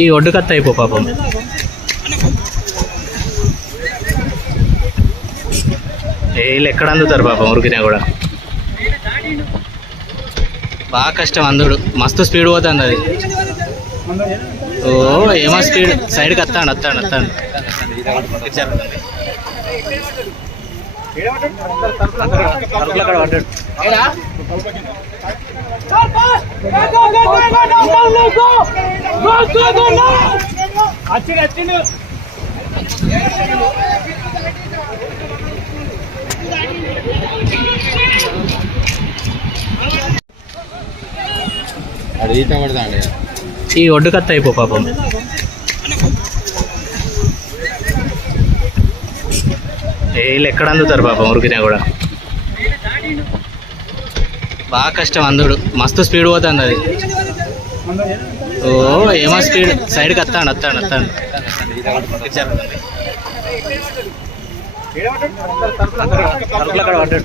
ఈ ఒడ్డు కత్త అయిపో పాపం. వీళ్ళు ఎక్కడ అందుతారు పాపం ఉరికినా కూడా. బాగా కష్టం అందుడు, మస్తు స్పీడ్ పోతుంది అది. ఓ ఏమో స్పీడ్, సైడ్కి వస్తాడు. అక్కడ పడ్డాడు. ఈ ఒడ్డు కత్త అయిపో పాపం. వీళ్ళు ఎక్కడ అందుతారు పాపం ఉరికినా కూడా. బాగా కష్టం అందుడు, మస్తు స్పీడ్ పోతుంది అది. ఓ ఏమో స్పీడ్, సైడ్కి వస్తాడు. అక్కడ పడ్డాడు.